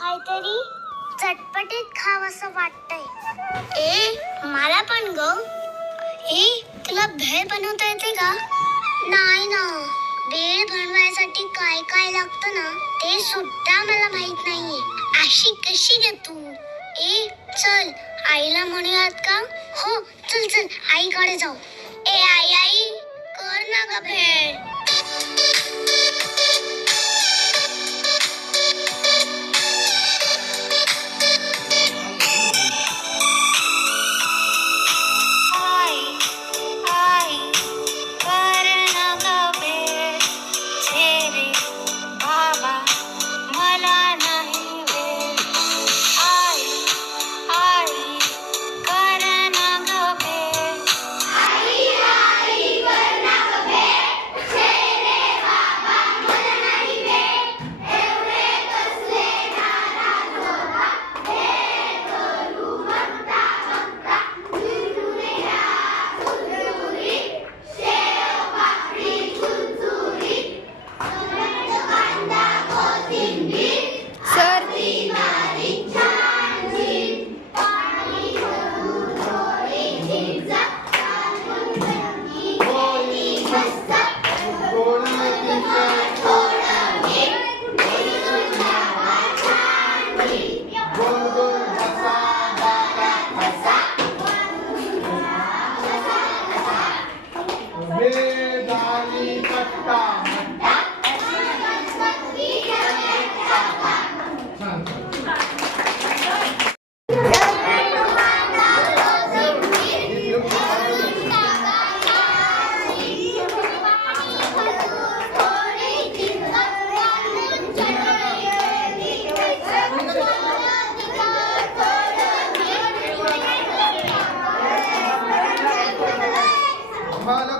काहीतरी चटपटीत खावंसं वाटतंय. मला पण ग. तुला भेळ बनवता येते का? नाही ना. भेळ बनवायसाठी काय काय लागतं ना ते सुद्धा मला माहित नाहीये. अशी कशी ग तू? चल आईला म्हणूयात का? हो चल चल आईकडे जाऊ. आई आई कर ना ग भेळ. मला